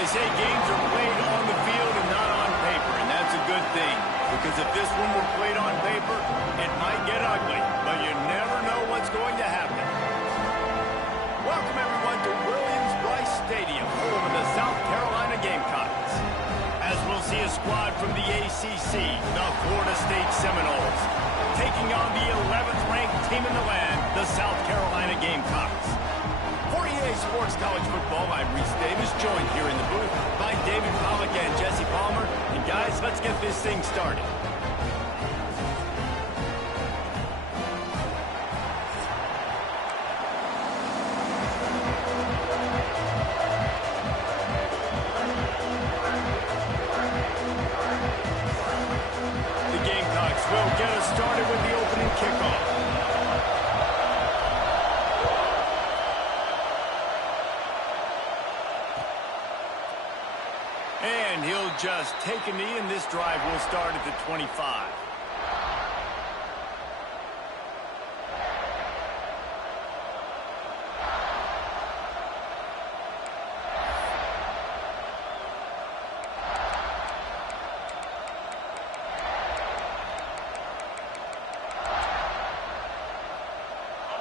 They say games are played on the field and not on paper, and that's a good thing. Because if this one were played on paper, it might get ugly, but you never know what's going to happen. Welcome, everyone, to Williams-Brice Stadium, home of the South Carolina Gamecocks. As we'll see a squad from the ACC, the Florida State Seminoles, taking on the 11th-ranked team in the land, the South Carolina Gamecocks. For EA Sports College Football, I'm Reese Davis, joined here in the booth by David Pollack and Jesse Palmer. And guys, let's get this thing started. The Gamecocks will get us started with the opening kickoff. And he'll just take a knee, and this drive will start at the 25.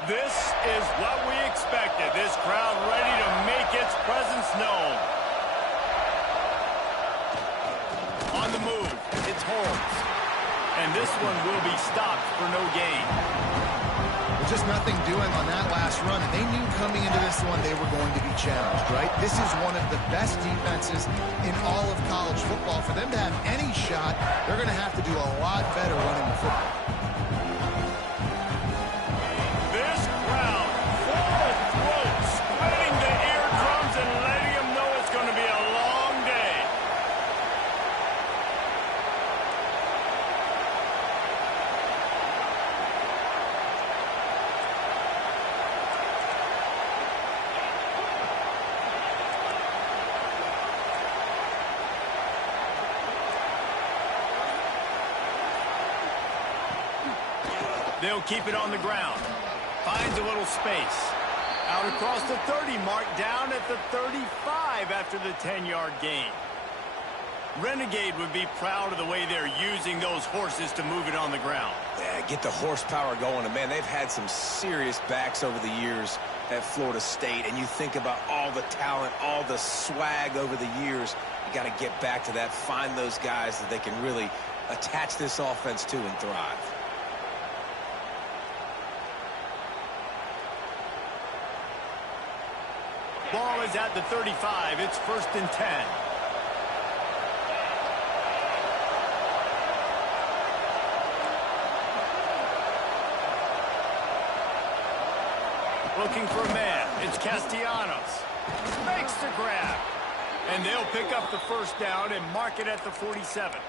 This is what we expected. This crowd ready to make its presence known. On the move, it's Holmes. And this one will be stopped for no gain. There's just nothing doing on that last run, and they knew coming into this one they were going to be challenged, right? This is one of the best defenses in all of college football. For them to have any shot, they're going to have to do a lot better running the football. This crowd, full of throats, splitting the eardrums and letting them know it's going to be a long day. They'll keep it on the ground. Finds a little space. Out across the 30 mark, down at the 35 after the 10-yard gain. Renegade would be proud of the way they're using those horses to move it on the ground. Yeah, get the horsepower going. And, man, they've had some serious backs over the years at Florida State. And you think about all the talent, all the swag over the years. You got to get back to that, find those guys that they can really attach this offense to and thrive. Ball is at the 35. It's 1st and 10. Looking for a man. It's Castellanos. Makes the grab. And they'll pick up the first down and mark it at the 47.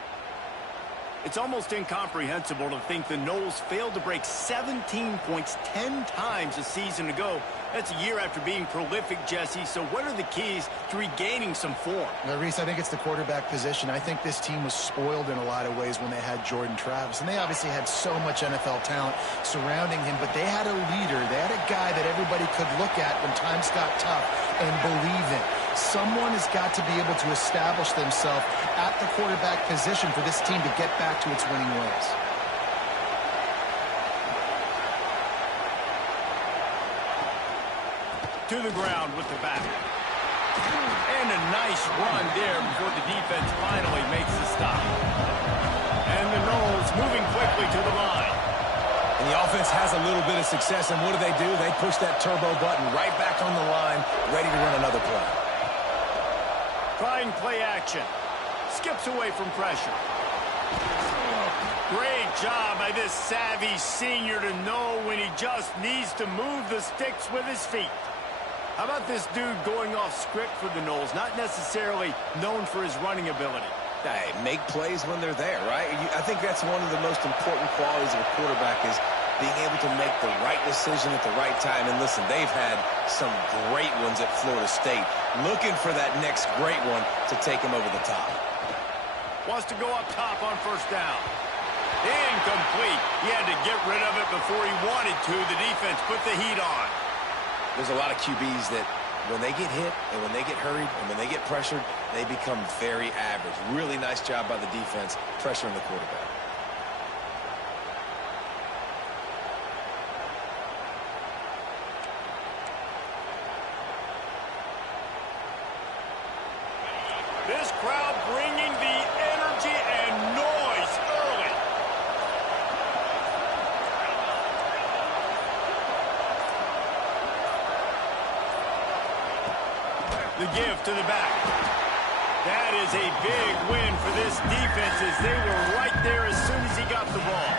It's almost incomprehensible to think the Noles failed to break 17 points 10 times a season ago. That's a year after being prolific, Jesse. So what are the keys to regaining some form? Now, Reese, I think it's the quarterback position. I think this team was spoiled in a lot of ways when they had Jordan Travis. And they obviously had so much NFL talent surrounding him. But they had a leader. They had a guy that everybody could look at when times got tough and believe in. Someone has got to be able to establish themselves at the quarterback position for this team to get back to its winning ways. To the ground with the back. And a nice run there before the defense finally makes the stop. And the Noles moving quickly to the line. And the offense has a little bit of success, and what do? They push that turbo button right back on the line, ready to run another play. Trying play action. Skips away from pressure. Great job by this savvy senior to know when he just needs to move the sticks with his feet. How about this dude going off script for the Noles? Not necessarily known for his running ability. Hey, make plays when they're there, right? I think that's one of the most important qualities of a quarterback is being able to make the right decision at the right time. And listen, they've had some great ones at Florida State. Looking for that next great one to take him over the top. Wants to go up top on first down. Incomplete. He had to get rid of it before he wanted to. The defense put the heat on. There's a lot of QBs that when they get hit and when they get hurried and when they get pressured, they become very average. Really nice job by the defense pressuring the quarterback. This crowd bringing the energy and noise early. The give to the back. That is a big win for this defense as they were right there as soon as he got the ball.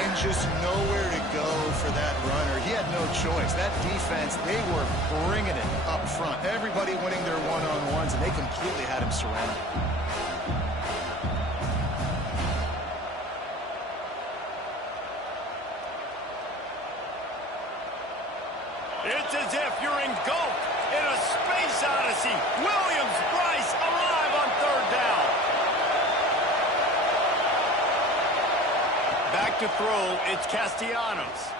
And just nowhere to go for that runner. He had no choice. That defense, they were bringing it up front. Everybody winning their one-on-ones, and they completely had him surrounded. It's as if you're engulfed in a space odyssey. Williams-Brice alive on third down. Back to throw, it's Castellanos.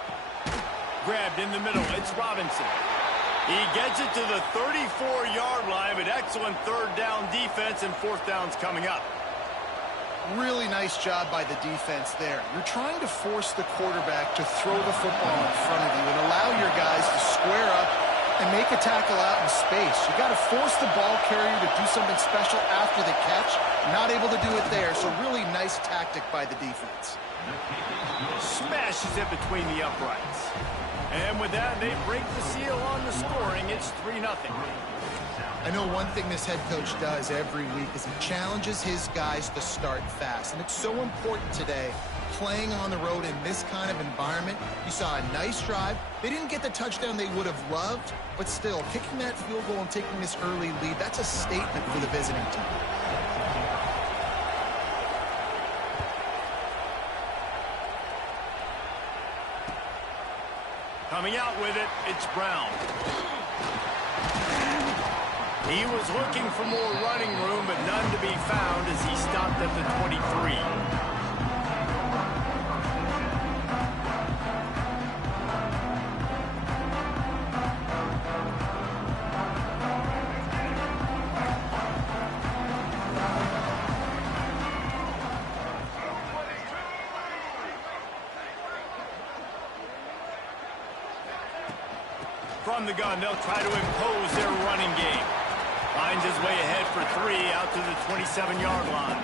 Grabbed in the middle, it's Robinson. He gets it to the 34-yard line, but excellent third down defense, and fourth down's coming up. Really nice job by the defense there. You're trying to force the quarterback to throw the football in front of you and allow your guys to square up and make a tackle out in space. You got to force the ball carrier to do something special after the catch. Not able to do it there, so really nice tactic by the defense. Smashes it between the uprights. And with that, they break the seal on the scoring. It's 3-0. I know one thing this head coach does every week is he challenges his guys to start fast. And it's so important today, playing on the road in this kind of environment. You saw a nice drive. They didn't get the touchdown they would have loved, but still, kicking that field goal and taking this early lead, that's a statement for the visiting team. Coming out with it, it's Brown. He was looking for more running room, but none to be found as he stopped at the 23. From the gun, they'll try to impose their running game. Finds his way ahead for 3 out to the 27-yard line.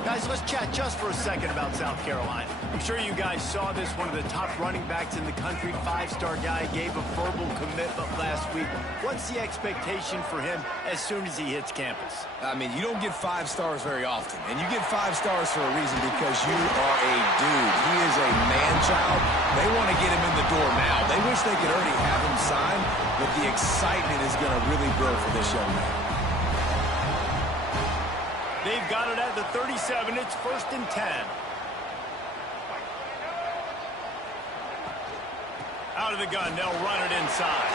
Guys, let's chat just for a second about South Carolina. I'm sure you guys saw this. One of the top running backs in the country, 5-star guy, gave a verbal commitment last week. What's the expectation for him as soon as he hits campus? I mean, you don't get 5 stars very often, and you get 5 stars for a reason because you are a dude. He is a man-child. They want to get him in the door now. They wish they could already have him signed, but the excitement is going to really grow for this young man. They've got it at the 37. It's 1st and 10. Out of the gun, they'll run it inside.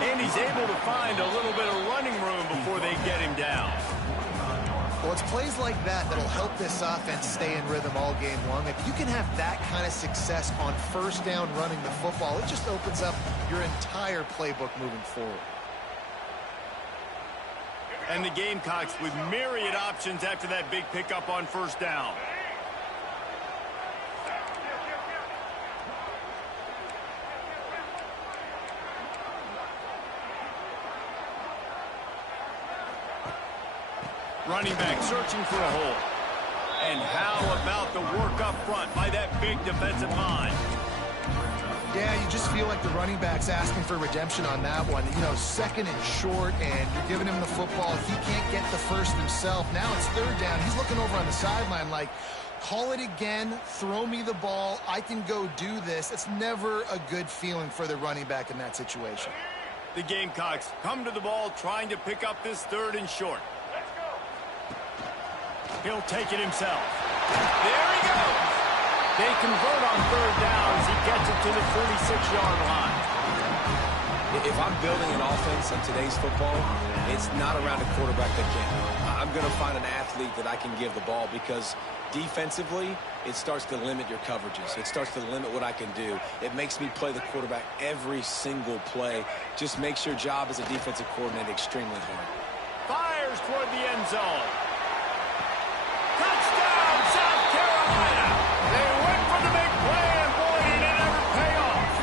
And he's able to find a little bit of running room before they get him down. Well, it's plays like that that'll help this offense stay in rhythm all game long. If you can have that kind of success on first down running the football, it just opens up your entire playbook moving forward. And the Gamecocks with myriad options after that big pickup on first down. Running back searching for a hole. And how about the work up front by that big defensive line? Yeah, you just feel like the running back's asking for redemption on that one. You know, 2nd and short, and you're giving him the football. He can't get the first himself. Now it's 3rd down. He's looking over on the sideline like, call it again, throw me the ball, I can go do this. It's never a good feeling for the running back in that situation. The Gamecocks come to the ball trying to pick up this 3rd and short. He'll take it himself. There he goes. They convert on 3rd down as he gets it to the 46-yard line. If I'm building an offense in today's football, it's not around a quarterback that can. I'm going to find an athlete that I can give the ball, because defensively, it starts to limit your coverages. It starts to limit what I can do. It makes me play the quarterback every single play. Just makes your job as a defensive coordinator extremely hard. Fires toward the end zone. Touchdown, South Carolina! They went for the big play, and boy, did it ever pay off.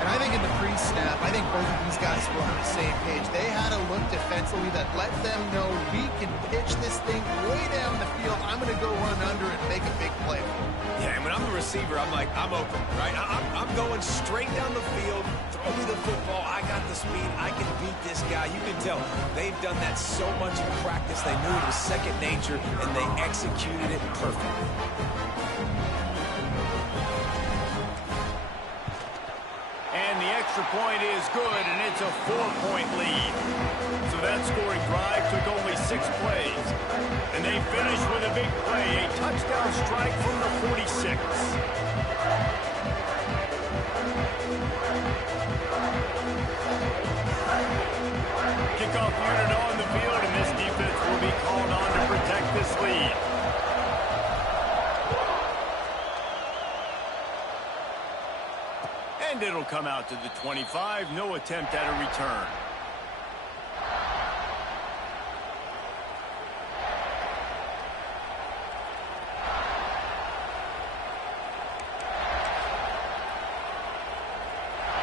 And I think in the pre-snap, I think both of these guys were on the same page. They had a look defensively that let them know we can pitch this thing way down the field. I'm going to go run under and make a big play for it. Yeah, and when I'm the receiver, I'm like, I'm open, right? I'm going straight down the field. Throw me the football. I got the speed. I can beat this guy. You can tell they've done that so much in practice. They knew it was second nature, and they executed it perfectly. And the extra point is good, and it's a 4-point lead. So that scoring drive took only 6 plays. And they finished with a big play, a touchdown strike from the 46. Kickoff unit on the field, and this defense will be called on to protect this lead. And it'll come out to the 25. No attempt at a return.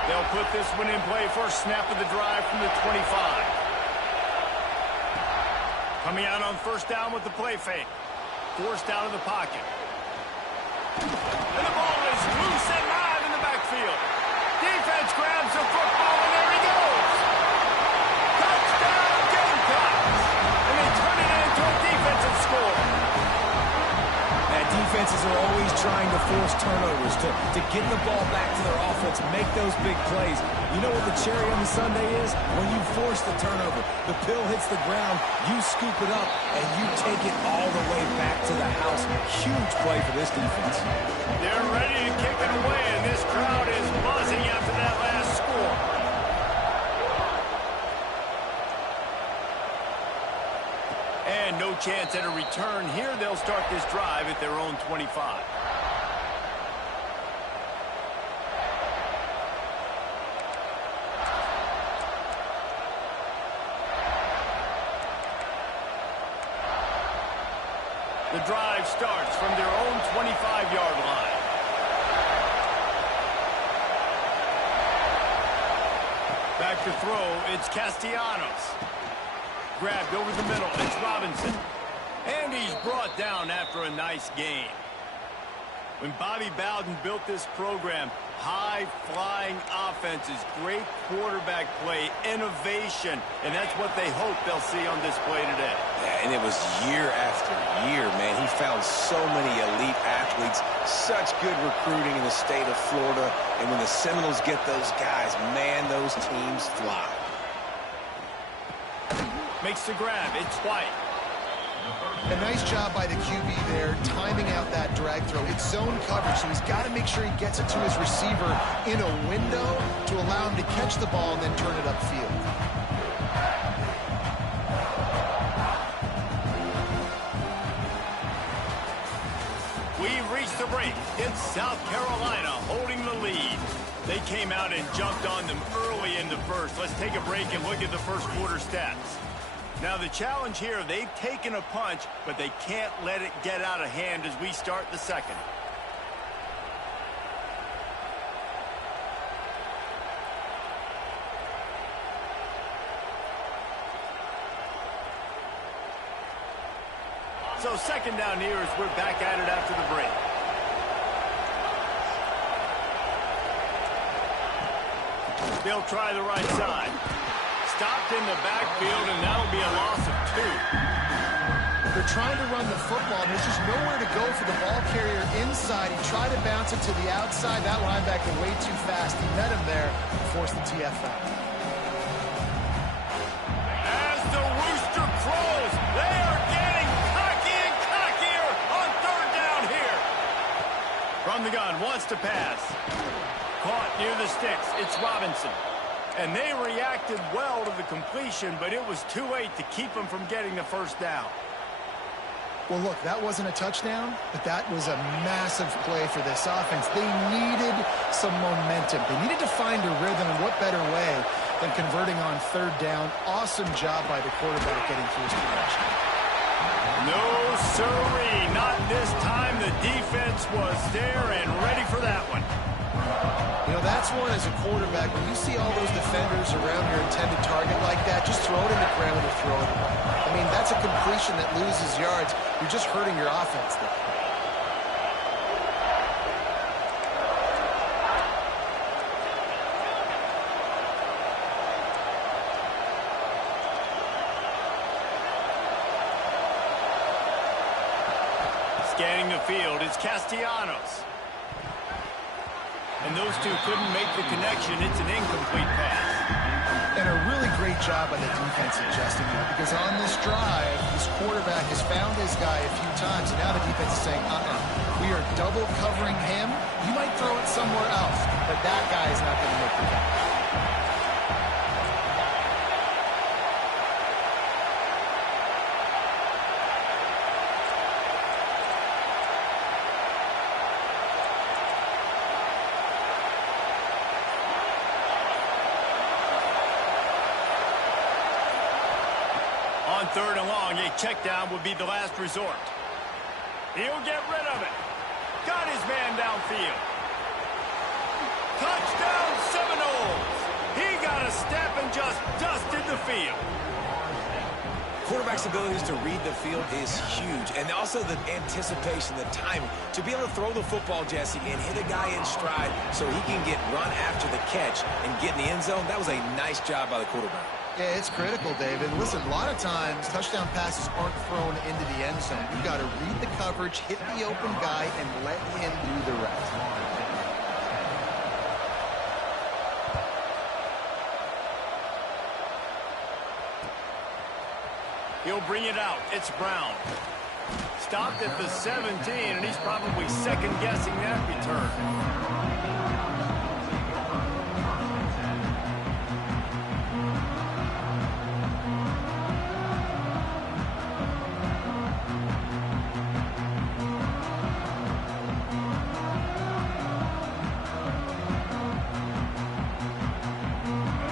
They'll put this one in play. First snap of the drive from the 25. Coming out on first down with the play fake. Forced out of the pocket. And the ball is loose and live in the backfield. Defense grabs the football, and there he goes. Touchdown, Gamecocks. And they turn it into a defensive score. Defenses are always trying to force turnovers to get the ball back to their offense, make those big plays. You know what the cherry on the sundae is? When you force the turnover, the pill hits the ground, you scoop it up, and you take it all the way back to the house. Huge play for this defense. They're ready to kick it away, and this crowd is buzzing after that last score. And no chance at a return here. They'll start this drive at their own 25. The drive starts from their own 25-yard line. Back to throw, it's Castellanos. Grabbed over the middle, it's Robinson. And he's brought down after a nice gain. When Bobby Bowden built this program, high-flying offenses, great quarterback play, innovation, and that's what they hope they'll see on display today. Yeah, and it was year after year, man. He found so many elite athletes, such good recruiting in the state of Florida, and when the Seminoles get those guys, man, those teams fly. Makes the grab, it's White. A nice job by the QB there, timing out that drag throw. It's zone coverage, so he's got to make sure he gets it to his receiver in a window to allow him to catch the ball and then turn it upfield. We've reached the break. It's South Carolina holding the lead. They came out and jumped on them early in the first. Let's take a break and look at the first quarter stats. Now the challenge here, they've taken a punch, but they can't let it get out of hand as we start the second. So second down here as we're back at it after the break. They'll try the right side. Stopped in the backfield, and that'll be a loss of 2. They're trying to run the football. There's just nowhere to go for the ball carrier inside. He tried to bounce it to the outside. That linebacker way too fast. He met him there and forced the TFL. As the rooster crows, they are getting cocky and cockier on third down here. From the gun, wants to pass. caught near the sticks. It's Robinson. And they reacted well to the completion, but it was too late to keep them from getting the first down. Well, look, that wasn't a touchdown, but that was a massive play for this offense. They needed some momentum. They needed to find a rhythm, and what better way than converting on third down. Awesome job by the quarterback getting through his progression. No, sirree, not this time. The defense was there and ready for that one. You know, that's one as a quarterback. When you see all those defenders around your intended target like that, just throw it in the ground or throw it. I mean, that's a completion that loses yards. You're just hurting your offense there. Scanning the field, it's Castellanos. And those two couldn't make the connection. It's an incomplete pass. And a really great job by the defense adjusting that, because on this drive, this quarterback has found his guy a few times, and now the defense is saying, we are double covering him. You might throw it somewhere else, but that guy is not going to make the catch. On third and long, a check down would be the last resort. He'll get rid of it. Got his man downfield. Touchdown Seminoles. He got a step and just dusted the field. Quarterback's abilities to read the field is huge, and also the anticipation, the timing. To be able to throw the football, Jesse, and hit a guy in stride so he can get run after the catch and get in the end zone, that was a nice job by the quarterback. Yeah, it's critical, David. Listen, a lot of times, touchdown passes aren't thrown into the end zone. You've got to read the coverage, hit the open guy, and let him do the rest. He'll bring it out. It's Brown. Stopped at the 17, and he's probably second-guessing that return.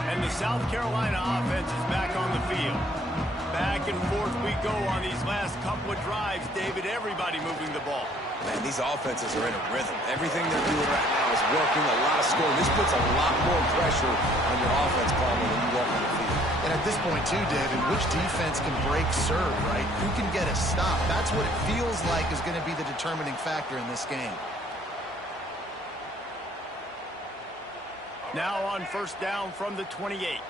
And the South Carolina offense is back on the field. Back and forth we go on these last couple of drives, David. Everybody moving the ball. Man, these offenses are in a rhythm. Everything they're doing right now is working, a lot of scoring. This puts a lot more pressure on your offense, Palmer, when you walk on the field. And at this point, too, David, which defense can break serve, right? Who can get a stop? That's what it feels like is going to be the determining factor in this game. Now on first down from the 28.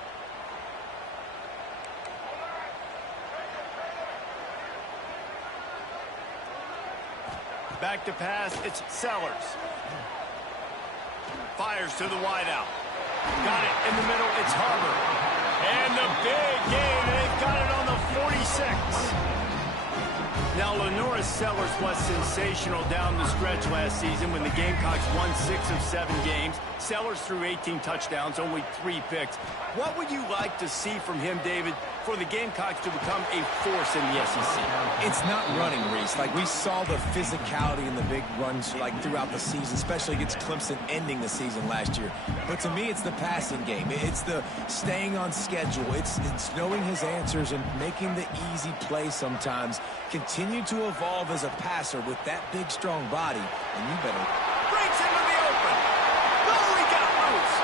Back to pass, it's Sellers. Fires to the wideout. Got it in the middle, it's Harbor. And the big gain, they've got it on the 46. Now, Lenoris Sellers was sensational down the stretch last season when the Gamecocks won 6 of 7 games. Sellers threw 18 touchdowns, only 3 picks. What would you like to see from him, David, for the Gamecocks to become a force in the SEC? It's not running, Reese. Like, we saw the physicality in the big runs, like, throughout the season, especially against Clemson ending the season last year. But to me, it's the passing game. It's the staying on schedule. It's knowing his answers and making the easy play sometimes. Continue to evolve as a passer with that big, strong body, and you better... Breaks into the open. Oh, he got loose.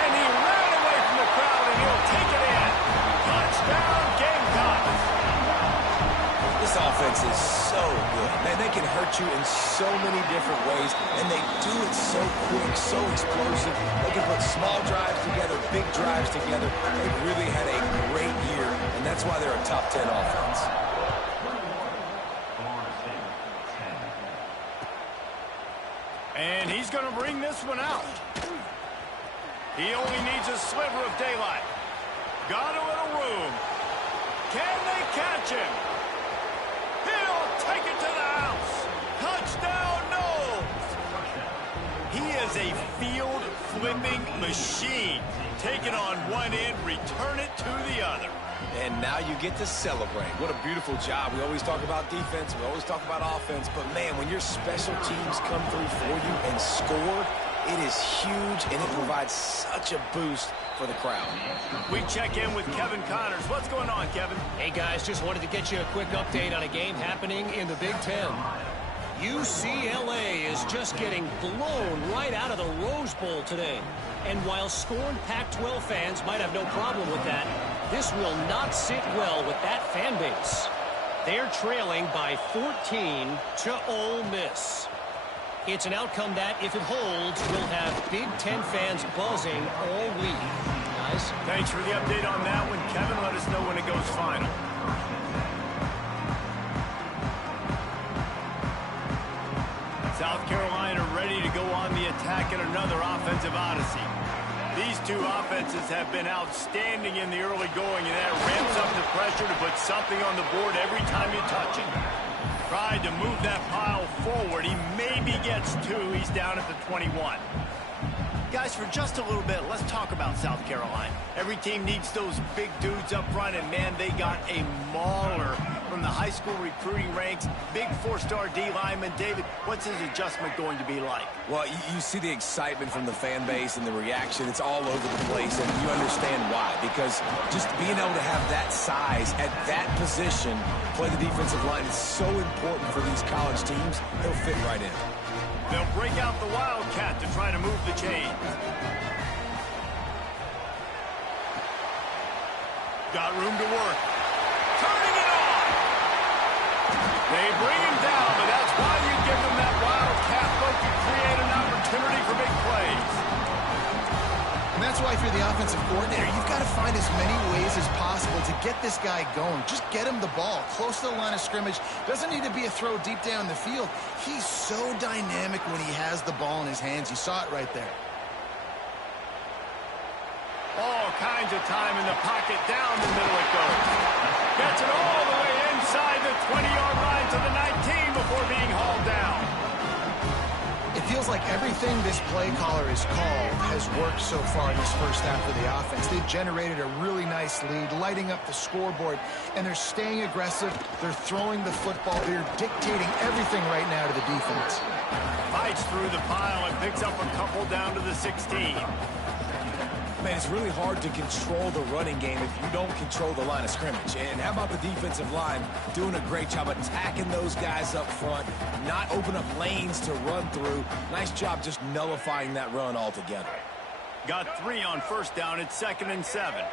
And he ran away from the crowd, and he'll take it in. Touchdown, Gamecocks. This offense is so good. Man, they can hurt you in so many different ways, and they do it so quick, so explosive. They can put small drives together, big drives together. They've really had a great year, and that's why they're a top 10 offense. And he's going to bring this one out. He only needs a sliver of daylight. Got a little room. Can they catch him? He'll take it to the house. Touchdown, Noles. is a field-flipping machine. Take it on one end, return it to the other. And now you get to celebrate. What a beautiful job. We always talk about defense. We always talk about offense. But, man, when your special teams come through for you and score, it is huge, and it provides such a boost for the crowd. We check in with Kevin Connors. What's going on, Kevin? Hey, guys, just wanted to get you a quick update on a game happening in the Big Ten. UCLA is just getting blown right out of the Rose Bowl today. And while scorned Pac-12 fans might have no problem with that, this will not sit well with that fan base. They're trailing by 14 to Ole Miss. It's an outcome that, if it holds, will have Big Ten fans buzzing all week. Guys? Thanks for the update on that one, Kevin. Let us know when it goes final. South Carolina ready to go on the attack in another offensive odyssey. These two offenses have been outstanding in the early going, and that ramps up the pressure to put something on the board every time you touch it. Tried to move that pile forward. He maybe gets two. He's down at the 21. Guys, for just a little bit, let's talk about South Carolina. Every team needs those big dudes up front, and, man, they got a mauler from the high school recruiting ranks. Big four-star D lineman. David, what's his adjustment going to be like? Well, you see the excitement from the fan base and the reaction. It's all over the place, and you understand why. Because just being able to have that size at that position, play the defensive line, is so important for these college teams. He'll fit right in. They'll break out the Wildcat to try to move the chains. Got room to work. Turning it on. They bring him down, but that's why you give them that Wildcat look to create an opportunity for big plays. And that's why if you're the offensive coordinator, you've got to find as many ways as possible to get this guy going. Just get him the ball close to the line of scrimmage. Doesn't need to be a throw deep down the field. He's so dynamic when he has the ball in his hands. You saw it right there. All kinds of time in the pocket. Down the middle it goes. Gets it all the way inside the 20-yard line to the 19 before being hauled down. It feels like everything this play caller has called has worked so far in this first half of the offense. They've generated a really nice lead, lighting up the scoreboard, and they're staying aggressive. They're throwing the football. They're dictating everything right now to the defense. Fights through the pile and picks up a couple down to the 16. Man, it's really hard to control the running game if you don't control the line of scrimmage. And how about the defensive line doing a great job attacking those guys up front, not open up lanes to run through. Nice job just nullifying that run altogether. Got 3 on first down. It's 2nd and 7.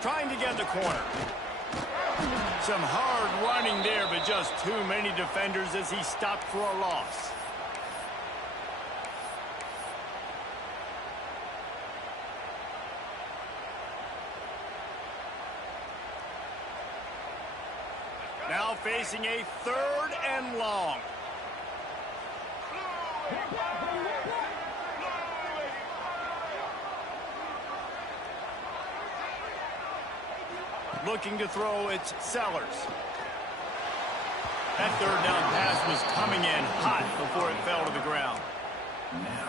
Trying to get the corner. Some hard running there, but just too many defenders as he stopped for a loss. Now facing a 3rd and long. Looking to throw, it's Sellers. That 3rd down pass was coming in hot before it fell to the ground.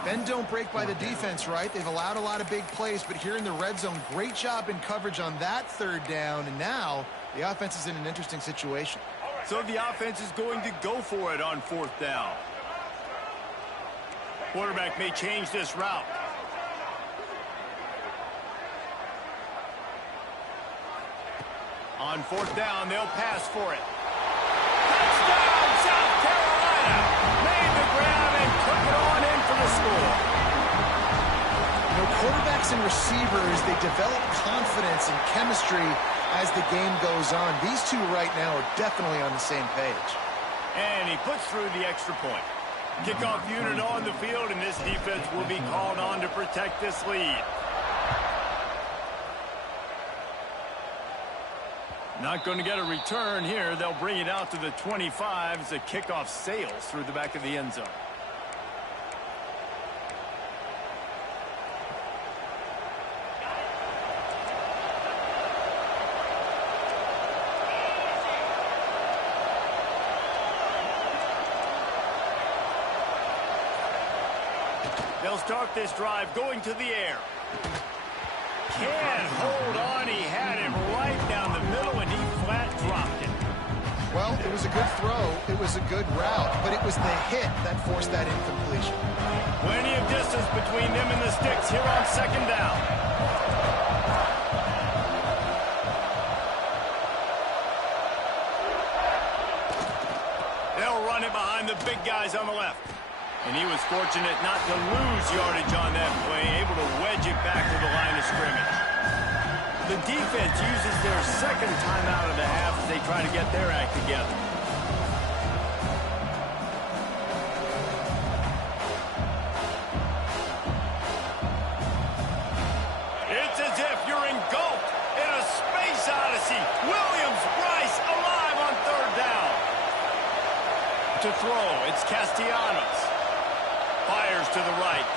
Bend don't break by the defense, right? They've allowed a lot of big plays, but here in the red zone, great job in coverage on that 3rd down, and now the offense is in an interesting situation. So the offense is going to go for it on 4th down. Quarterback may change this route. On 4th down, they'll pass for it. Touchdown, South Carolina! Made the grab and took it on in for the score. You know, quarterbacks and receivers, they develop confidence and chemistry as the game goes on. These two right now are definitely on the same page. And he puts through the extra point. Kickoff unit on the field, and this defense will be called on to protect this lead. Not going to get a return here. They'll bring it out to the 25 as the kickoff sails through the back of the end zone. They'll start this drive going to the air. Can't hold on. He had it right down the middle, and he flat dropped it. Well, it was a good throw. It was a good route, but it was the hit that forced that incompletion. Plenty of distance between them and the sticks here on second down. They'll run it behind the big guys on the left. And he was fortunate not to lose yardage on that play, able to wedge it back to the line of scrimmage. The defense uses their second timeout of the half as they try to get their act together. It's as if you're engulfed in a space odyssey. Williams-Brice alive on third down. To throw, it's Castellanos. Fires to the right.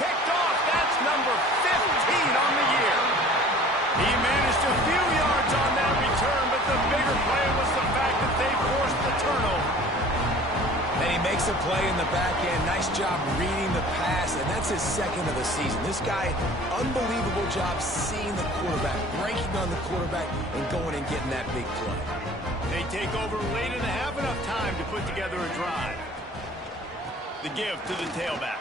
Picked off. That's number 15 on the year. He managed a few yards on that return, but the bigger play was the fact that they forced the turnover. And he makes a play in the back end. Nice job reading the pass, and that's his second of the season. This guy, unbelievable job seeing the quarterback, breaking on the quarterback, and going and getting that big play. They take over late and have enough time to put together a drive. The give to the tailback.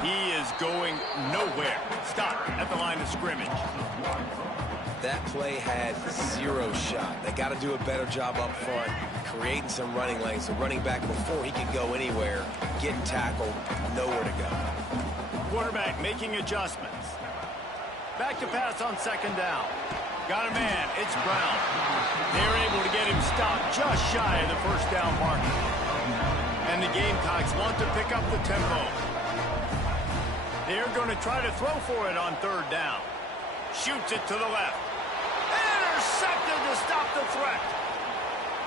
He is going nowhere. Stop at the line of scrimmage. That play had zero shot. They got to do a better job up front, creating some running lanes. The running back, before he can go anywhere, getting tackled, nowhere to go. Quarterback making adjustments. Back to pass on second down. Got a man. It's Brown. They're able to get him stopped just shy of the first down marker. And the Gamecocks want to pick up the tempo. They're going to try to throw for it on third down. Shoots it to the left. Intercepted to stop the threat.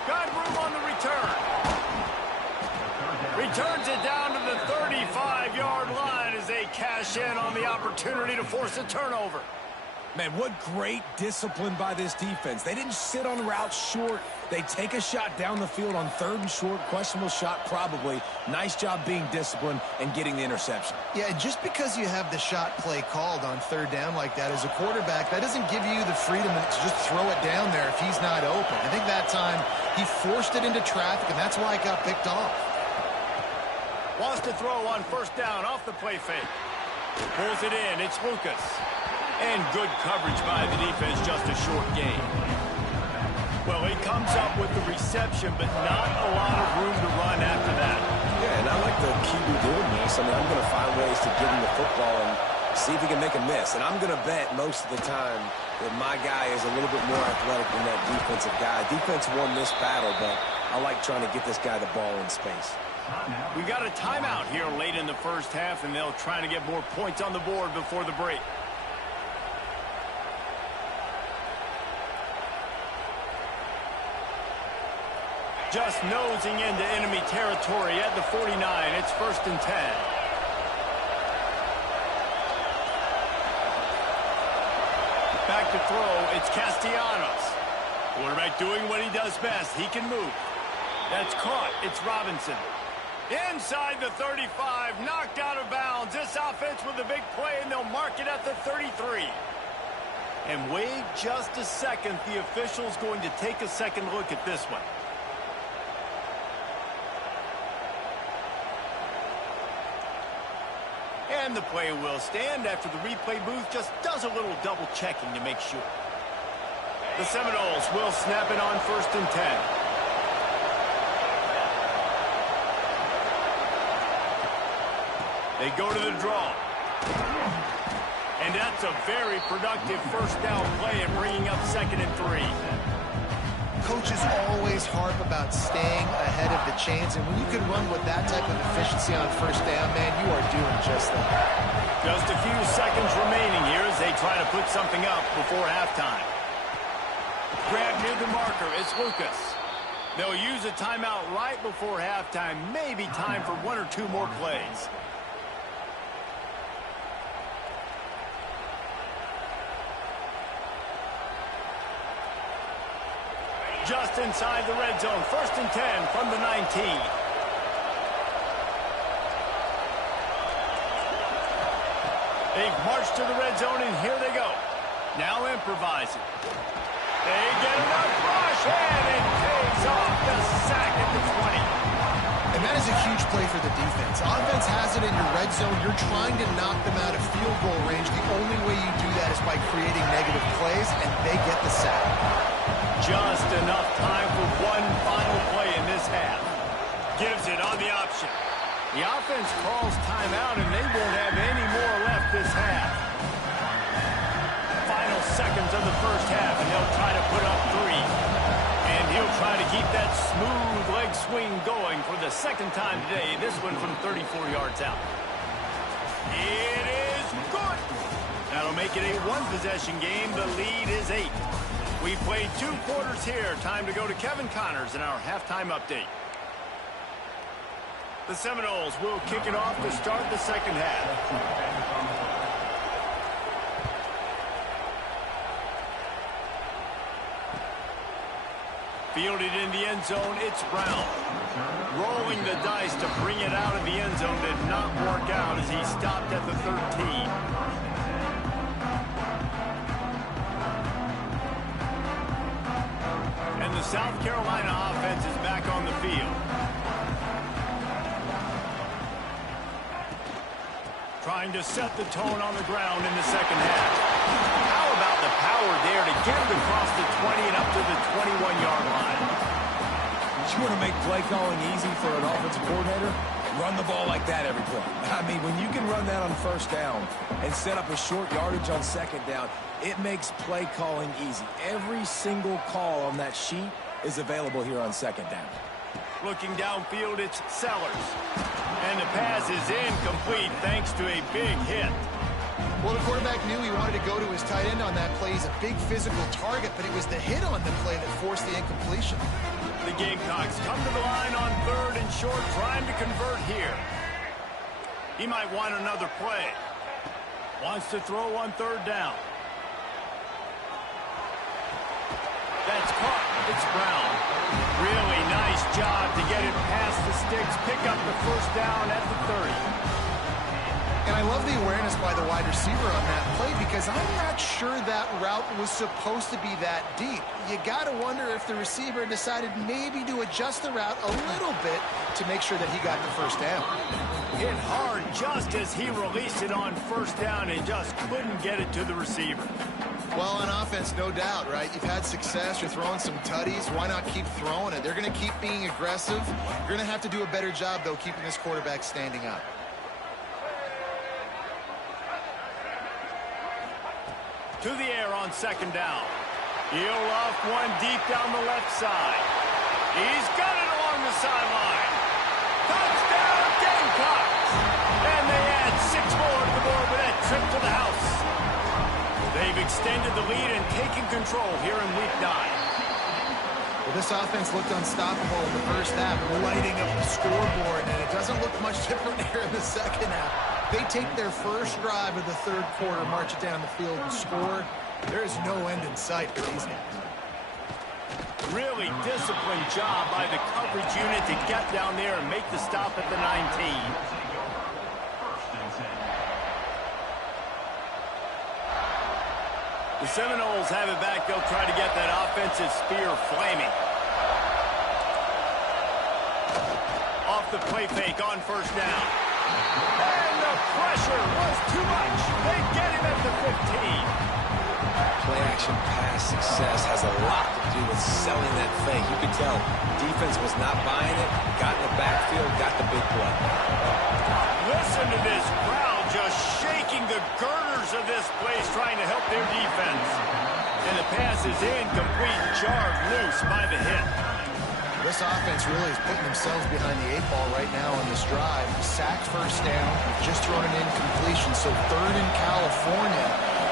Got room on the return. Returns it down to the 35-yard line as they cash in on the opportunity to force a turnover. Man, what great discipline by this defense. They didn't sit on routes short. They take a shot down the field on third and short. Questionable shot, probably. Nice job being disciplined and getting the interception. Yeah, just because you have the shot play called on third down like that as a quarterback, that doesn't give you the freedom to just throw it down there if he's not open. I think that time he forced it into traffic, and that's why it got picked off. Wants to throw on first down off the play fake. Pulls it in. It's Lucas. And good coverage by the defense, just a short gain. Well, he comes up with the reception, but not a lot of room to run after that. Yeah, and I like the QB doing this. I mean, I'm going to find ways to get him the football and see if he can make a miss. And I'm going to bet most of the time that my guy is a little bit more athletic than that defensive guy. Defense won this battle, but I like trying to get this guy the ball in space. We got a timeout here late in the first half, and they'll try to get more points on the board before the break. Just nosing into enemy territory at the 49. It's 1st and 10. Back to throw. It's Castellanos. Quarterback doing what he does best. He can move. That's caught. It's Robinson. Inside the 35. Knocked out of bounds. This offense with a big play, and they'll mark it at the 33. And wait just a second. The official's going to take a second look at this one. And the play will stand after the replay booth just does a little double checking to make sure. The Seminoles will snap it on 1st and 10. They go to the draw. And that's a very productive first down play and bringing up 2nd and 3. Coaches always harp about staying ahead of the chains, and when you can run with that type of efficiency on first down, man, you are doing just that. Just a few seconds remaining here as they try to put something up before halftime. Grab near the marker. It's Lucas. They'll use a timeout right before halftime. Maybe time for 1 or 2 more plays. Just inside the red zone. 1st and 10 from the 19. They've marched to the red zone, and here they go. Now improvising. They get enough rush, and it pays off the sack at the 20. And that is a huge play for the defense. Offense has it in your red zone. You're trying to knock them out of field goal range. The only way you do that is by creating negative plays, and they get the sack. Just enough time for one final play in this half. Gives it on the option. The offense calls timeout, and they won't have any more left this half. Final seconds of the first half, and they'll try to put up 3. And he'll try to keep that smooth leg swing going for the second time today. This one from 34 yards out. It is good. That'll make it a one-possession game. The lead is 8. We've played 2 quarters here. Time to go to Kevin Connors in our halftime update. The Seminoles will kick it off to start the second half. Fielded in the end zone, it's Brown. Rolling the dice to bring it out of the end zone did not work out as he stopped at the 13. And the South Carolina offense is back on the field. Trying to set the tone on the ground in the second half. How about the power there to get it across the 20 and up to the 21-yard line? You want to make play calling easy for an offensive coordinator? Run the ball like that every play. I mean, when you can run that on first down and set up a short yardage on second down, it makes play calling easy. Every single call on that sheet is available here on second down. Looking downfield, it's Sellers. And the pass is incomplete thanks to a big hit. Well, the quarterback knew he wanted to go to his tight end on that play. He's a big physical target, but it was the hit on the play that forced the incompletion. The Gamecocks come to the line on 3rd and short, trying to convert here. He might want another play. Wants to throw on 3rd down. That's caught. It's Brown. Really nice job to get it past the sticks, pick up the first down at the 30. And I love the awareness by the wide receiver on that play because I'm not sure that route was supposed to be that deep. You got to wonder if the receiver decided maybe to adjust the route a little bit to make sure that he got the first down. Hit hard just as he released it on first down and just couldn't get it to the receiver. Well, on offense, no doubt, right? You've had success. You're throwing some tutties. Why not keep throwing it? They're going to keep being aggressive. You're going to have to do a better job, though, keeping this quarterback standing up. To the air on second down. He'll off one deep down the left side. He's got it along the sideline. Touchdown, Gamecocks! And they add 6 more to the board with that trip to the house. They've extended the lead and taken control here in Week 9. Well, this offense looked unstoppable in the first half, lighting up the scoreboard, and it doesn't look much different here in the second half. They take their first drive of the 3rd quarter, march it down the field, and score. There is no end in sight for these guys. Really disciplined job by the coverage unit to get down there and make the stop at the 19. The Seminoles have it back. They'll try to get that offensive spear flaming. Off the play fake on first down. And the pressure was too much. They get him at the 15. Play action pass success has a lot to do with selling that fake. You could tell defense was not buying it, got in the backfield, got the big play. Listen to this crowd just shaking the girders of this place, trying to help their defense. And the pass is incomplete, jarred loose by the hit. This offense really is putting themselves behind the 8 ball right now on this drive. Sacked first down, just thrown an incompletion, so 3rd in California.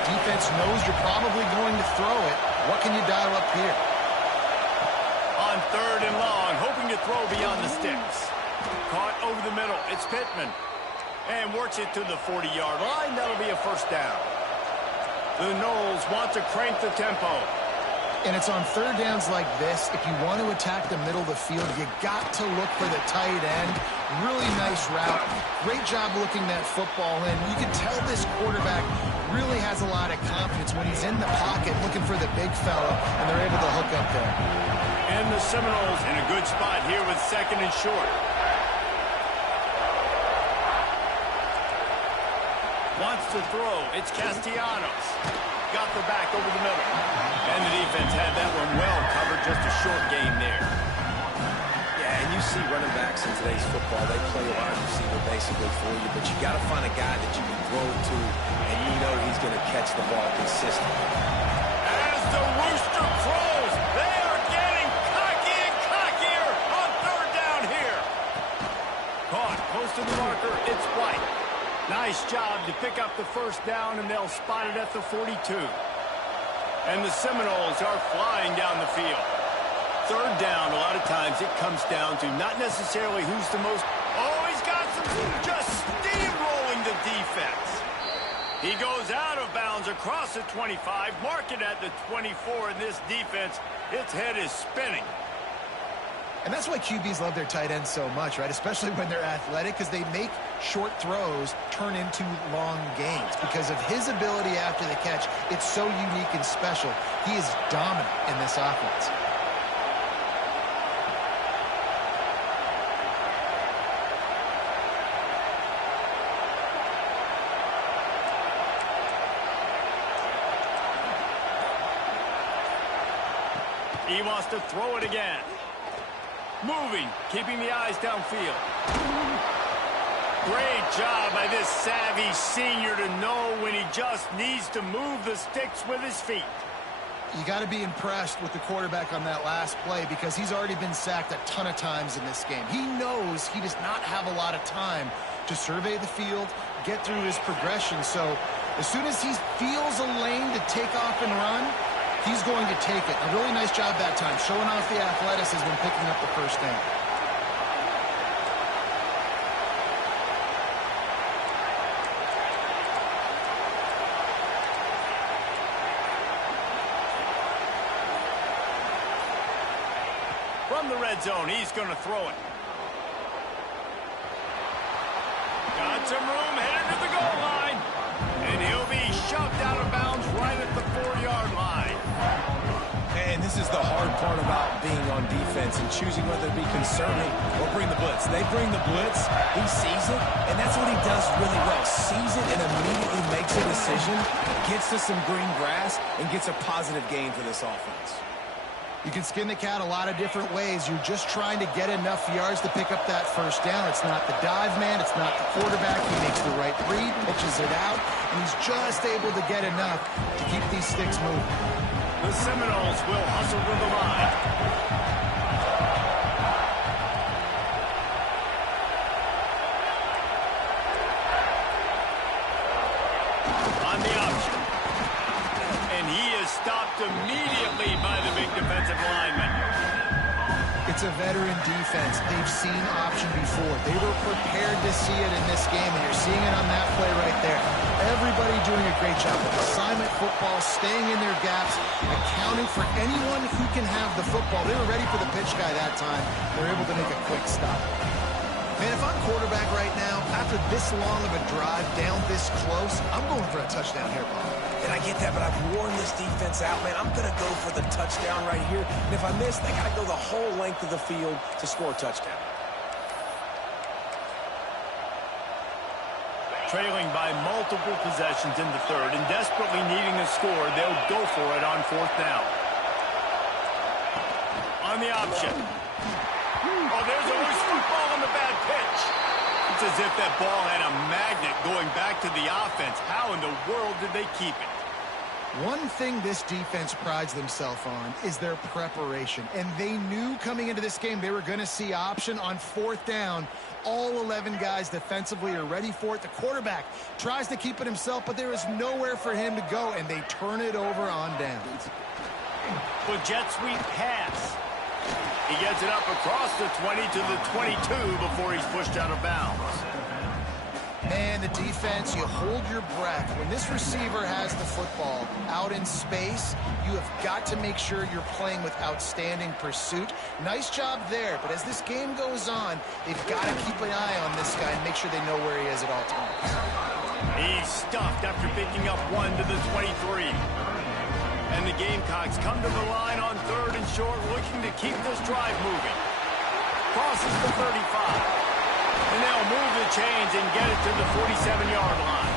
Defense knows you're probably going to throw it. What can you dial up here? On 3rd and long, hoping to throw beyond the sticks. Caught over the middle. It's Pittman. And works it to the 40-yard line. That'll be a first down. The Noles want to crank the tempo. And it's on third downs like this. If you want to attack the middle of the field, you got to look for the tight end. Really nice route. Great job looking that football in. You can tell this quarterback really has a lot of confidence when he's in the pocket looking for the big fella, and they're able to hook up there. And the Seminoles in a good spot here with 2nd and short. Wants to throw. It's Castellanos. Got the back over the middle. And the defense had that one well covered. Just a short game there. Yeah, and you see running backs in today's football, they play wide receiver basically for you, but you got to find a guy that you can throw it to, and you know he's going to catch the ball consistently. As the rooster crows, they are getting cocky and cockier on 3rd down here. Caught close to the marker. It's White. Nice job to pick up the 1st down, and they'll spot it at the 42. And the Seminoles are flying down the field. 3rd down, a lot of times it comes down to not necessarily who's the most... Oh, he's got some... Just steamrolling the defense. He goes out of bounds across the 25, mark it at the 24, and this defense, its head is spinning. And that's why QBs love their tight ends so much, right? Especially when they're athletic, because they make short throws turn into long gains. Because of his ability after the catch, it's so unique and special. He is dominant in this offense. He wants to throw it again. Moving, keeping the eyes downfield. Great job by this savvy senior to know when he just needs to move the sticks with his feet. You got to be impressed with the quarterback on that last play because he's already been sacked a ton of times in this game. He knows he does not have a lot of time to survey the field, get through his progression. So as soon as he feels a lane to take off and run, he's going to take it. A really nice job that time, showing off the athleticism and picking up the 1st down. From the red zone, he's going to throw it. Got some room, headed to the goal line. And he'll be shoved out of bounds right at the 4-yard line. And this is the hard part about being on defense and choosing whether to be conservative or bring the blitz. They bring the blitz, he sees it, and that's what he does really well. Sees it and immediately makes a decision, gets to some green grass, and gets a positive gain for this offense. You can skin the cat a lot of different ways. You're just trying to get enough yards to pick up that 1st down. It's not the dive man. It's not the quarterback. He makes the right read, pitches it out, and he's just able to get enough to keep these sticks moving. The Seminoles will hustle to the line. On the option. And he is stopped immediately by the big defensive lineman. It's a veteran defense. They've seen option before. They were prepared to see it in this game, and you're seeing it on that play right there. Everybody doing a great job with assignment football, staying in their gaps, accounting for anyone who can have the football. They were ready for the pitch guy that time. They're able to make a quick stop. Man, if I'm quarterback right now, after this long of a drive down this close, I'm going for a touchdown here, Bob. And I get that, but I've worn this defense out, man. I'm going to go for the touchdown right here. And if I miss, they got to go the whole length of the field to score a touchdown. Trailing by multiple possessions in the 3rd and desperately needing a score, they'll go for it on 4th down. On the option. Oh, there's a loose football on the bad pitch. It's as if that ball had a magnet going back to the offense. How in the world did they keep it? One thing this defense prides themselves on is their preparation. And they knew coming into this game they were going to see option on 4th down. All 11 guys defensively are ready for it. The quarterback tries to keep it himself, but there is nowhere for him to go, and they turn it over on downs. With jet sweep pass. He gets it up across the 20 to the 22 before he's pushed out of bounds. Man, the defense, you hold your breath. When this receiver has the football out in space, you have got to make sure you're playing with outstanding pursuit. Nice job there, but as this game goes on, they've got to keep an eye on this guy and make sure they know where he is at all times. He's stuffed after picking up 1 to the 23. And the Gamecocks come to the line on 3rd and short, looking to keep this drive moving. Crosses the 35. And they'll move the chains and get it to the 47-yard line.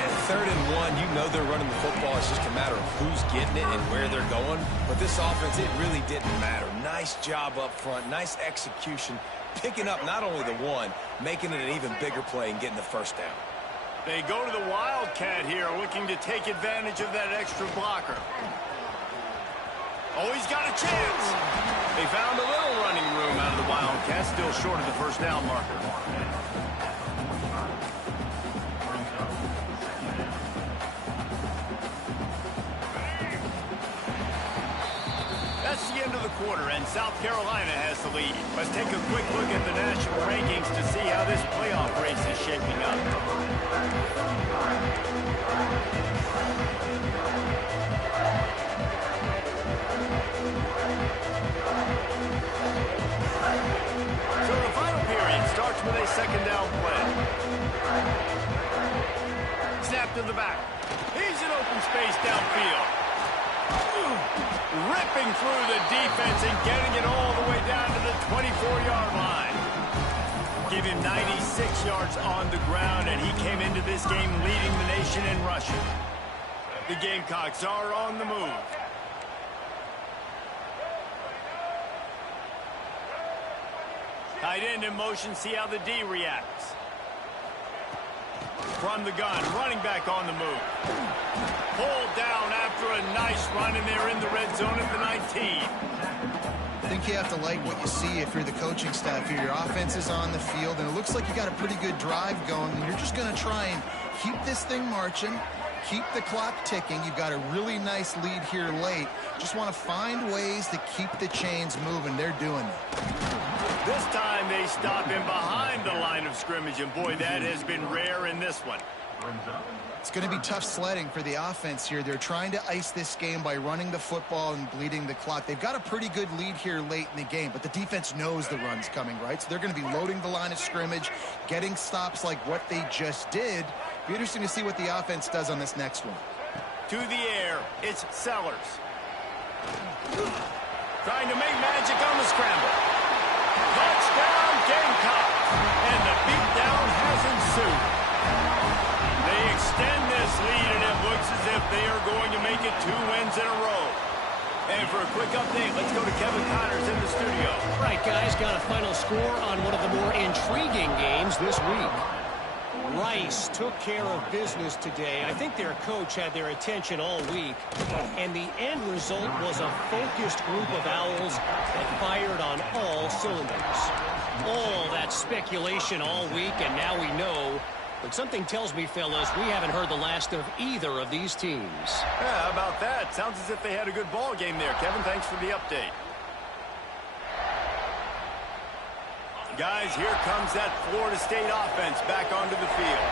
And 3rd and 1, you know they're running the football. It's just a matter of who's getting it and where they're going. But this offense, it really didn't matter. Nice job up front, nice execution, picking up not only the one, making it an even bigger play and getting the first down. They go to the Wildcat here, looking to take advantage of that extra blocker. Oh, he's got a chance. They found a little running room out of the Wildcats, still short of the first down marker. That's the end of the quarter, and South Carolina has the lead. Let's take a quick look at the national rankings to see how this playoff race is shaping up. So the final period starts with a second down play. Snap to the back. He's in open space downfield. Ripping through the defense and getting it all the way down to the 24-yard line. Give him 96 yards on the ground, and he came into this game leading the nation in rushing. The Gamecocks are on the move. Tight end in motion, see how the D reacts. From the gun, running back on the move. Pulled down after a nice run, and they're in the red zone at the 19. I think you have to like what you see if you're the coaching staff here. Your offense is on the field, and it looks like you got a pretty good drive going, and you're just going to try and keep this thing marching, keep the clock ticking. You've got a really nice lead here late. Just want to find ways to keep the chains moving. They're doing it. This time they stop him behind the line of scrimmage, and boy, that has been rare in this one. It's going to be tough sledding for the offense here. They're trying to ice this game by running the football and bleeding the clock. They've got a pretty good lead here late in the game, but the defense knows the run's coming, right? So they're going to be loading the line of scrimmage, getting stops like what they just did. Be interesting to see what the offense does on this next one. To the air, it's Sellers. Trying to make magic on the scramble. Touchdown, Gamecocks! And the beatdown has ensued. They extend this lead, and it looks as if they are going to make it 2 wins in a row. And for a quick update, let's go to Kevin Connors in the studio. Right, guys, got a final score on one of the more intriguing games this week. Rice took care of business today. I think their coach had their attention all week. And the end result was a focused group of Owls that fired on all cylinders. All that speculation all week, and now we know. But something tells me, fellas, we haven't heard the last of either of these teams. Yeah, how about that? Sounds as if they had a good ball game there. Kevin, thanks for the update. Guys, here comes that Florida State offense back onto the field.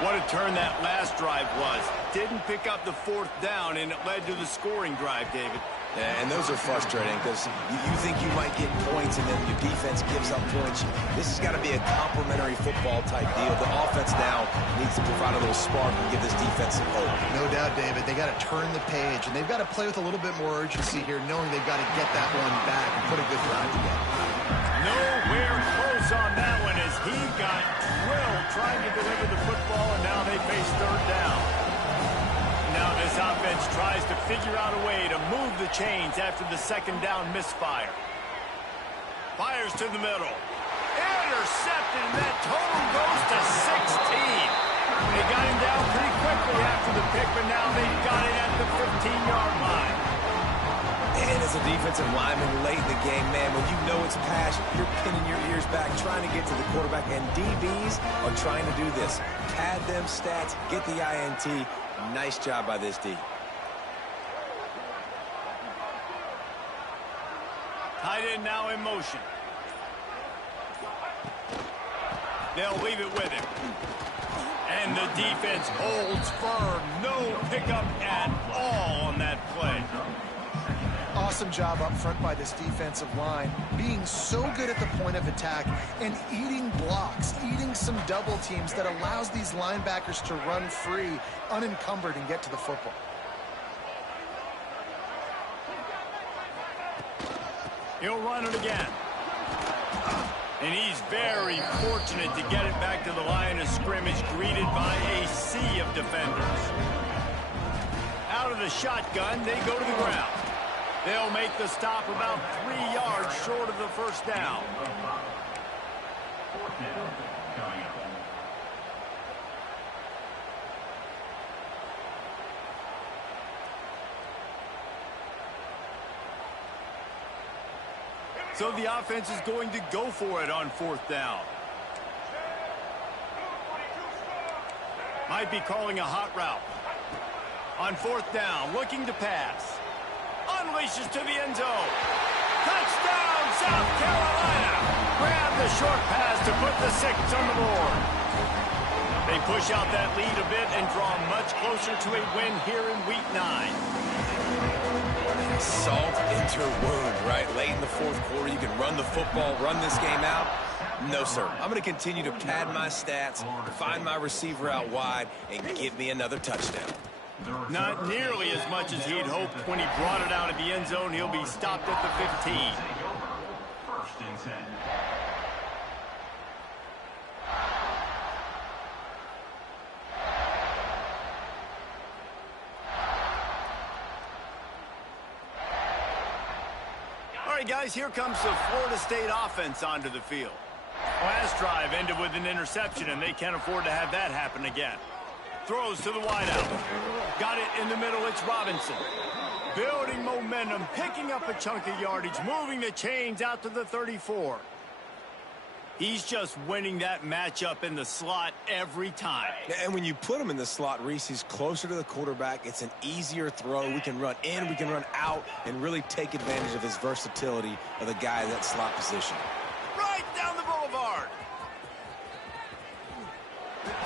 What a turn that last drive was. Didn't pick up the 4th down, and it led to the scoring drive, David. Yeah, and those are frustrating because you think you might get points and then your defense gives up points. This has got to be a complementary football type deal. The offense now needs to provide a little spark and give this defense some hope. No doubt, David. They got to turn the page, and they've got to play with a little bit more urgency here, knowing they've got to get that one back and put a good drive together. Nowhere close on that one as he got drilled trying to deliver the football, and now they face 3rd down. Now this offense tries to figure out a way to move the chains after the 2nd down misfire. Fires to the middle. Intercepted, and that total goes to 16. They got him down pretty quickly after the pick, but now they've got it at the 15-yard line. And as a defensive lineman late in the game, man, when you know it's passion, you're pinning your ears back, trying to get to the quarterback, and DBs are trying to do this. Pad them stats, get the INT. Nice job by this D. Tight end now in motion. They'll leave it with him. And the defense holds firm. No pickup at all on that play. Awesome job up front by this defensive line, being so good at the point of attack and eating blocks, eating some double teams that allows these linebackers to run free, unencumbered, and get to the football. He'll run it again. And he's very fortunate to get it back to the line of scrimmage, greeted by a sea of defenders. Out of the shotgun, they go to the ground. They'll make the stop about 3 yards short of the first down. So the offense is going to go for it on 4th down. Might be calling a hot route. On 4th down, looking to pass. Unleashes to the end zone. Touchdown, South Carolina. Grab the short pass to put the 6 on the board. They push out that lead a bit and draw much closer to a win here in Week 9. Salt into your wound, right? Late in the 4th quarter, you can run the football, run this game out. No, sir. I'm going to continue to pad my stats, find my receiver out wide, and get me another touchdown. Not nearly as much as he'd hoped when he brought it out of the end zone. He'll be stopped at the 15. All right, guys, here comes the Florida State offense onto the field. Last drive ended with an interception, and they can't afford to have that happen again. Throws to the wideout. Got it in the middle. It's Robinson. Building momentum, picking up a chunk of yardage, moving the chains out to the 34. He's just winning that matchup in the slot every time. And when you put him in the slot, Reese, he's closer to the quarterback. It's an easier throw. We can run in, we can run out, and really take advantage of his versatility of the guy in that slot position. Right down the boulevard.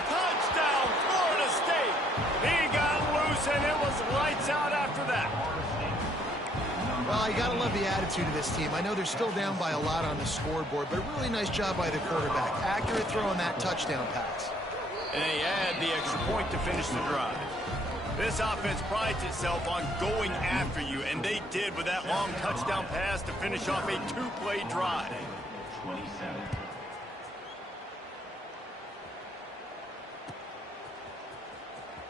Touchdown, Florida State. He got loose, and it was lights out after that. Well, you got to love the attitude of this team. I know they're still down by a lot on the scoreboard, but a really nice job by the quarterback. Accurate throw on that touchdown pass. And they add the extra point to finish the drive. This offense prides itself on going after you, and they did with that long touchdown pass to finish off a 2-play drive. 27.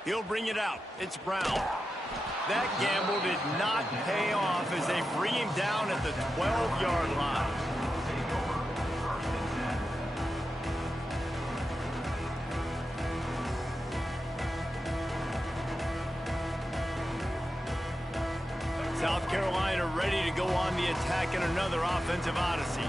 He'll bring it out. It's Brown. That gamble did not pay off as they bring him down at the 12-yard line. South Carolina ready to go on the attack in another offensive odyssey.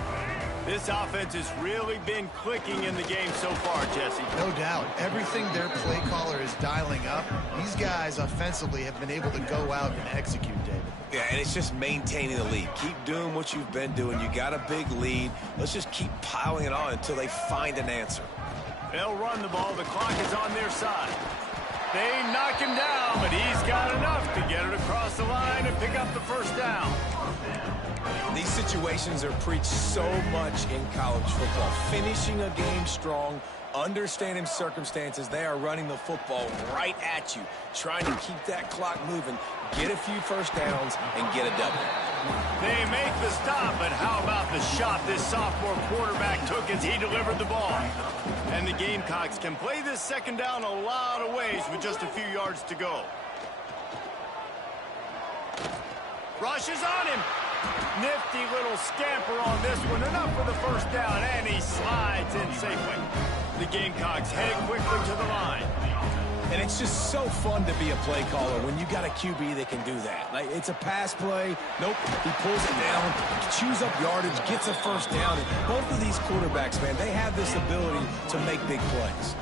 This offense has really been clicking in the game so far, Jesse. No doubt. Everything their play caller is dialing up, these guys offensively have been able to go out and execute, David. Yeah, and it's just maintaining the lead. Keep doing what you've been doing. You got a big lead. Let's just keep piling it on until they find an answer. They'll run the ball. The clock is on their side. They knock him down, but he's got enough to get it across the line and pick up the first down. These situations are preached so much in college football. Finishing a game strong, understanding circumstances. They are running the football right at you, trying to keep that clock moving, get a few first downs, and get a W. They make the stop, but how about the shot this sophomore quarterback took as he delivered the ball? And the Gamecocks can play this second down a lot of ways with just a few yards to go. Rushes on him. Nifty little scamper on this one. Enough for the first down, and he slides in safely. The Gamecocks heading quickly to the line. And it's just so fun to be a play caller when you got a QB that can do that. Like, it's a pass play. Nope, he pulls it down, chews up yardage, gets a first down. And both of these quarterbacks, man, they have this ability to make big plays.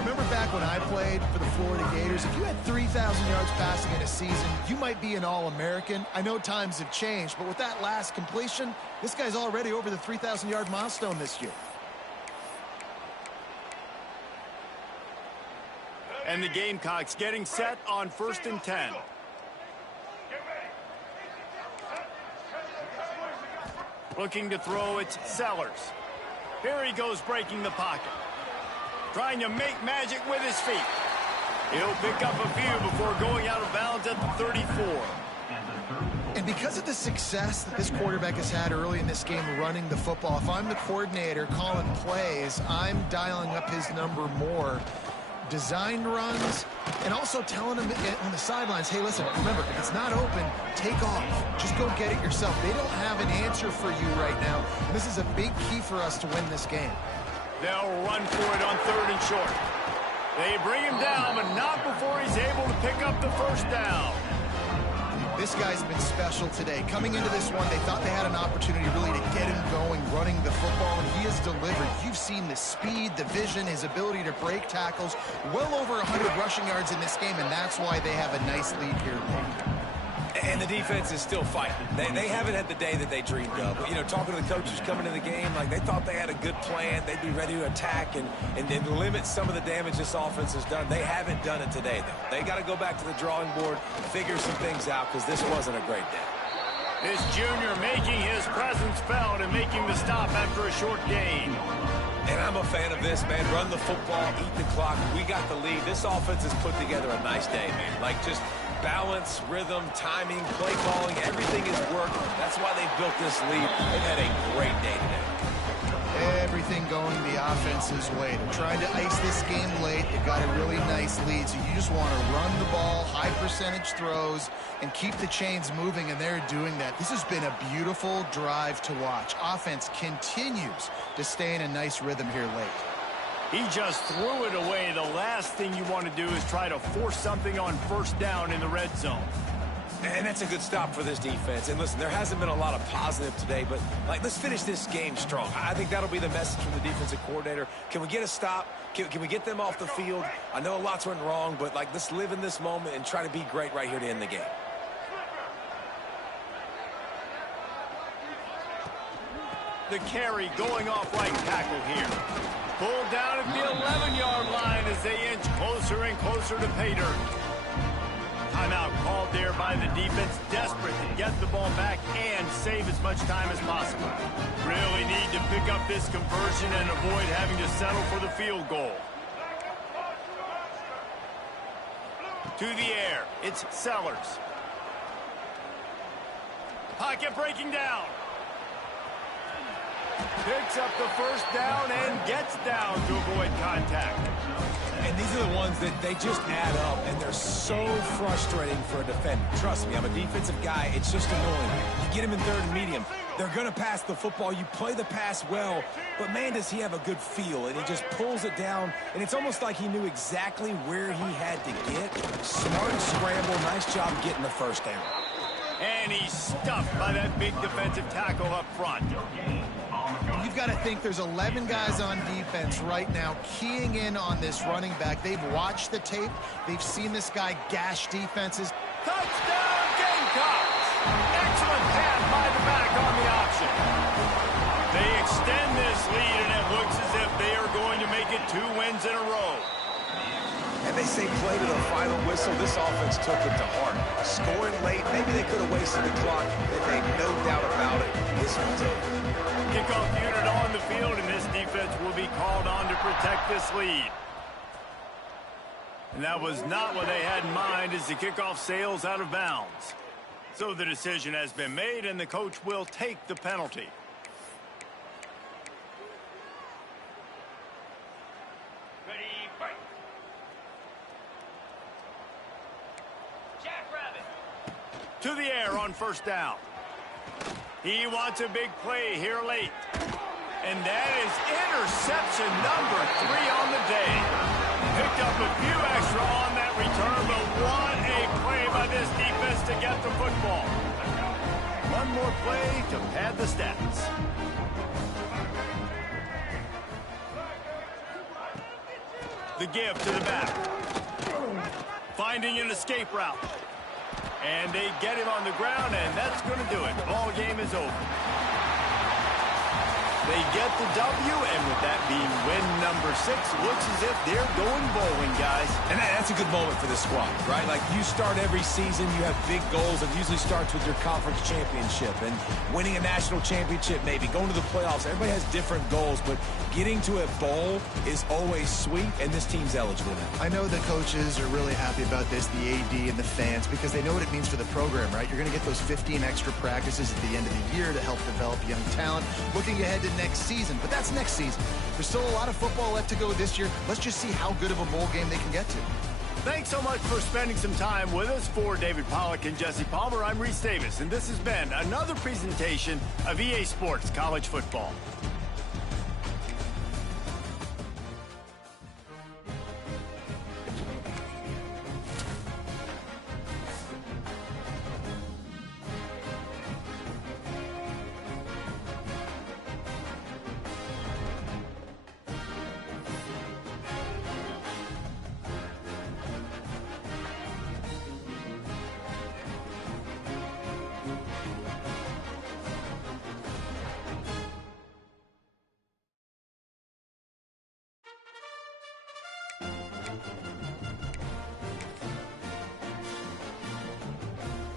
Remember back when I played for the Florida Gators, if you had 3,000 yards passing in a season, you might be an All-American. I know times have changed, but with that last completion, this guy's already over the 3,000-yard milestone this year. And the Gamecocks getting set on 1st and 10. Looking to throw, it's Sellers. Here he goes breaking the pocket. Trying to make magic with his feet. He'll pick up a few before going out of bounds at the 34. And because of the success that this quarterback has had early in this game running the football, if I'm the coordinator calling plays, I'm dialing up his number more. Designed runs, and also telling him on the sidelines, hey, listen, remember, if it's not open, take off. Just go get it yourself. They don't have an answer for you right now. This is a big key for us to win this game. They'll run for it on 3rd and short. They bring him down, but not before he's able to pick up the first down. This guy's been special today. Coming into this one, they thought they had an opportunity really to get him going, running the football, and he has delivered. You've seen the speed, the vision, his ability to break tackles. Well over 100 rushing yards in this game, and that's why they have a nice lead here. And the defense is still fighting. They haven't had the day that they dreamed of. But, you know, talking to the coaches coming into the game, like they thought they had a good plan. They'd be ready to attack and limit some of the damage this offense has done. They haven't done it today, though. They got to go back to the drawing board, figure some things out, because this wasn't a great day. This junior making his presence felt and making the stop after a short gain. And I'm a fan of this, man. Run the football, eat the clock. We got the lead. This offense has put together a nice day, man. Like, just balance, rhythm, timing, play calling, everything has worked. That's why they built this lead. They've had a great day today. Everything going the offense's way. They're trying to ice this game late. They've got a really nice lead, so you just want to run the ball, high percentage throws, and keep the chains moving, and they're doing that. This has been a beautiful drive to watch. Offense continues to stay in a nice rhythm here late. He just threw it away. The last thing you want to do is try to force something on 1st down in the red zone. And that's a good stop for this defense. And listen, there hasn't been a lot of positive today, but like, let's finish this game strong. I think that'll be the message from the defensive coordinator. Can we get a stop? Can we get them off the field? I know a lot's went wrong, but like, let's live in this moment and try to be great right here to end the game. The carry going off right tackle here. Pulled down at the 11-yard line as they inch closer and closer to pay dirt. Timeout called there by the defense, desperate to get the ball back and save as much time as possible. Really need to pick up this conversion and avoid having to settle for the field goal. To the air, it's Sellers. Pocket breaking down. Picks up the first down and gets down to avoid contact. And these are the ones that they just add up, and they're so frustrating for a defender. Trust me, I'm a defensive guy. It's just annoying. You get him in 3rd and medium. They're going to pass the football. You play the pass well, but, man, does he have a good feel. And he just pulls it down, and it's almost like he knew exactly where he had to get. Smart scramble. Nice job getting the first down. And he's stuffed by that big defensive tackle up front. You've got to think there's 11 guys on defense right now keying in on this running back. They've watched the tape. They've seen this guy gash defenses. Touchdown, Gamecocks! Excellent pass by the back on the option. They extend this lead, and it looks as if they are going to make it 2 wins in a row. And they say play to the final whistle. This offense took it to heart. Scoring late, maybe they could have wasted the clock. They made no doubt about it. This one's over. Kickoff unit on the field, and this defense will be called on to protect this lead. And that was not what they had in mind as the kickoff sails out of bounds. So the decision has been made, and the coach will take the penalty. To the air on 1st down. He wants a big play here late. And that is interception number 3 on the day. Picked up a few extra on that return, but what a play by this defense to get the football. One more play to pad the stats. The give to the back. Finding an escape route. And they get him on the ground, and that's going to do it. The ball game is over. They get the W, and with that being win number 6, looks as if they're going bowling, guys. And that's a good moment for this squad, right? Like, you start every season, you have big goals. It usually starts with your conference championship and winning a national championship, maybe going to the playoffs. Everybody has different goals, but getting to a bowl is always sweet, and this team's eligible now. I know the coaches are really happy about this, the AD and the fans, because they know what it means for the program, right? You're going to get those 15 extra practices at the end of the year to help develop young talent. Looking ahead to next season, but that's next season. There's still a lot of football left to go this year. Let's just see how good of a bowl game they can get to. Thanks so much for spending some time with us. For David Pollack and Jesse Palmer, I'm Reese Davis, and this has been another presentation of EA Sports College Football.